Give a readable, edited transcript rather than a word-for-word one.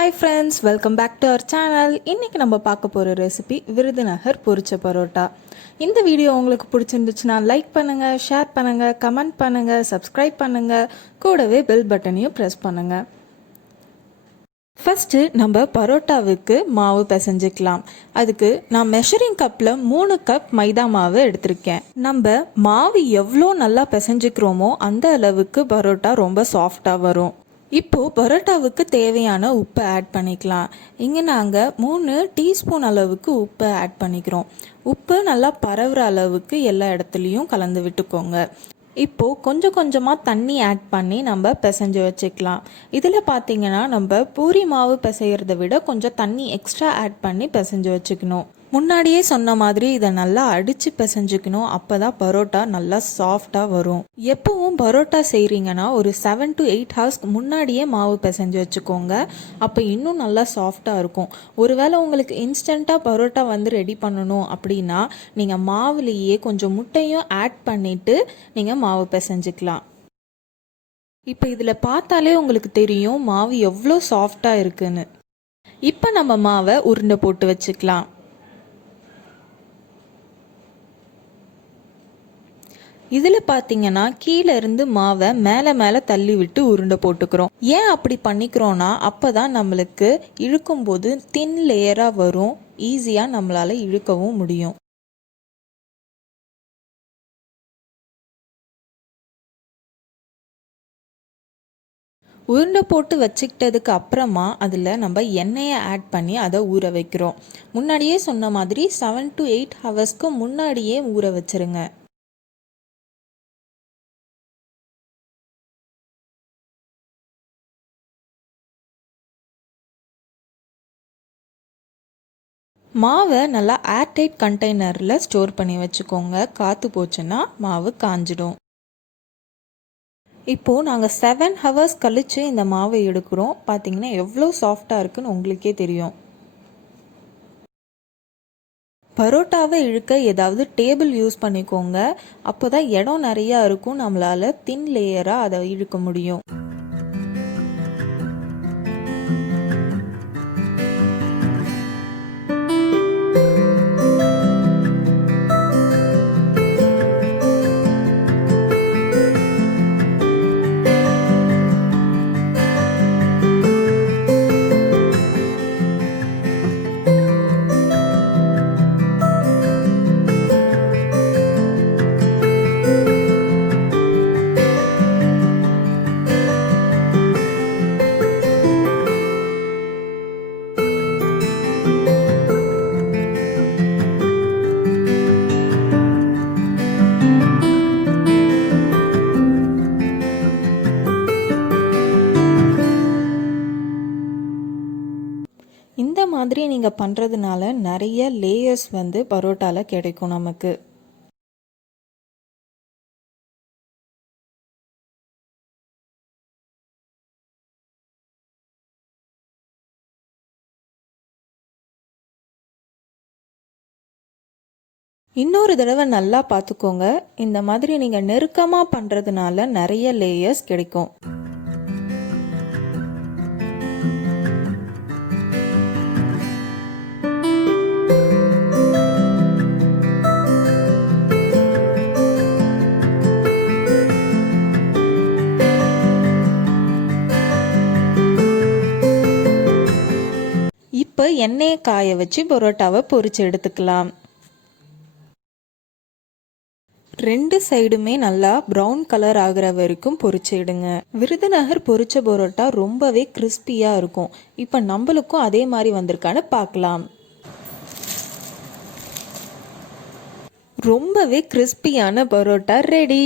Hi friends, welcome back to our channel. இன்றைக்கி நம்ம பார்க்க போகிற ரெசிபி விருதுநகர் பொரிச்ச பரோட்டா. இந்த வீடியோ உங்களுக்கு பிடிச்சிருந்துச்சுன்னா லைக் பண்ணுங்கள், ஷேர் பண்ணுங்கள், கமெண்ட் பண்ணுங்கள், சப்ஸ்கிரைப் பண்ணுங்கள், கூடவே பெல் பட்டனையும் ப்ரெஸ் பண்ணுங்கள். ஃபஸ்ட்டு நம்ம பரோட்டாவுக்கு மாவு பிசைஞ்சிக்கலாம். அதுக்கு நான் மெஷரிங் கப்பில் 3 கப் மைதா மாவு எடுத்திருக்கேன். நம்ம மாவு எவ்வளோ நல்லா பிசைஞ்சிக்கிறோமோ அந்த அளவுக்கு பரோட்டா ரொம்ப சாஃப்டாக வரும். இப்போது பரோட்டாவுக்கு தேவையான உப்பை ஆட் பண்ணிக்கலாம். இங்கே நாங்கள் 3 டீஸ்பூன் அளவுக்கு உப்பை ஆட் பண்ணிக்கிறோம். உப்பு நல்லா பரவுற அளவுக்கு எல்லா இடத்துலையும் கலந்து விட்டுக்கோங்க. இப்போது கொஞ்சம் கொஞ்சமாக தண்ணி ஆட் பண்ணி நம்ம பிசைஞ்சு வச்சுக்கலாம். இதில் பார்த்திங்கன்னா நம்ம பூரி மாவு பிசைகிறத விட கொஞ்சம் தண்ணி எக்ஸ்ட்ரா ஆட் பண்ணி பிசைஞ்சு வச்சுக்கணும். முன்னாடியே சொன்ன மாதிரி இதை நல்லா அடித்து பிசைஞ்சுக்கணும். அப்போ தான் பரோட்டா நல்லா சாஃப்டாக வரும். எப்பவும் பரோட்டா செய்கிறீங்கன்னா ஒரு 7 to 8 ஹவர்ஸ்க்கு முன்னாடியே மாவு பிசைஞ்சு வச்சுக்கோங்க. அப்போ இன்னும் நல்லா சாஃப்டாக இருக்கும். ஒருவேளை உங்களுக்கு இன்ஸ்டண்ட்டாக பரோட்டா வந்து ரெடி பண்ணணும் அப்படின்னா நீங்கள் மாவுலேயே கொஞ்சம் முட்டையும் ஆட் பண்ணிவிட்டு நீங்கள் மாவு பிசைஞ்சிக்கலாம். இப்போ இதில் பார்த்தாலே உங்களுக்கு தெரியும் மாவு எவ்வளோ சாஃப்டாக இருக்குன்னு. இப்போ நம்ம மாவை உருண்டை போட்டு வச்சுக்கலாம். இதில் பார்த்தீங்கன்னா கீழே இருந்து மாவை மேலே தள்ளி விட்டு உருண்டை போட்டுக்கிறோம். ஏன் அப்படி பண்ணிக்கிறோன்னா அப்போ தான் நம்மளுக்கு இழுக்கும்போது தின் லேயராக வரும். ஈஸியாக நம்மளால் இழுக்கவும் முடியும். உருண்டை போட்டு வச்சுக்கிட்டதுக்கு அப்புறமா அதில் நம்ம எண்ணெயை ஆட் பண்ணி அதை ஊற வைக்கிறோம். முன்னாடியே சொன்ன மாதிரி 7 to 8 ஹவர்ஸ்க்கு முன்னாடியே ஊற வச்சுருங்க. மாவை நல்லா ஏர்டைட் கண்டெய்னரில் ஸ்டோர் பண்ணி வச்சுக்கோங்க. காற்று போச்சுன்னா மாவு காஞ்சிடும். இப்போது நாங்கள் 7 ஹவர்ஸ் கழித்து இந்த மாவை எடுக்கிறோம். பார்த்திங்கன்னா எவ்வளோ சாஃப்டாக இருக்குன்னு உங்களுக்கே தெரியும். பரோட்டாவை இழுக்க ஏதாவது டேபிள் யூஸ் பண்ணிக்கோங்க. அப்போ தான் இடம் நிறையா இருக்கும். நம்மளால் தின் லேயராக அதை இழுக்க முடியும். இந்த மாதிரி நீங்கள் பண்ணுறதுனால நிறைய லேயர்ஸ் வந்து பரோட்டாவில் கிடைக்கும் நமக்கு. இன்னொரு தடவை நல்லா பார்த்துக்கோங்க. இந்த மாதிரி நீங்கள் நெருக்கமாக பண்ணுறதுனால நிறைய லேயர்ஸ் கிடைக்கும். இப்போ எண்ணெயை காய வச்சு பரோட்டாவை பொரிச்சு எடுத்துக்கலாம். 2 சைடுமே நல்லா ப்ரௌன் கலர் ஆகிற வரைக்கும் பொரிச்சு எடுங்க. விருதுநகர் பொரிச்ச பரோட்டா ரொம்பவே கிறிஸ்பியாக இருக்கும். இப்போ நம்மளுக்கும் அதே மாதிரி வந்திருக்கான்னு பார்க்கலாம். ரொம்பவே கிறிஸ்பியான பரோட்டா ரெடி.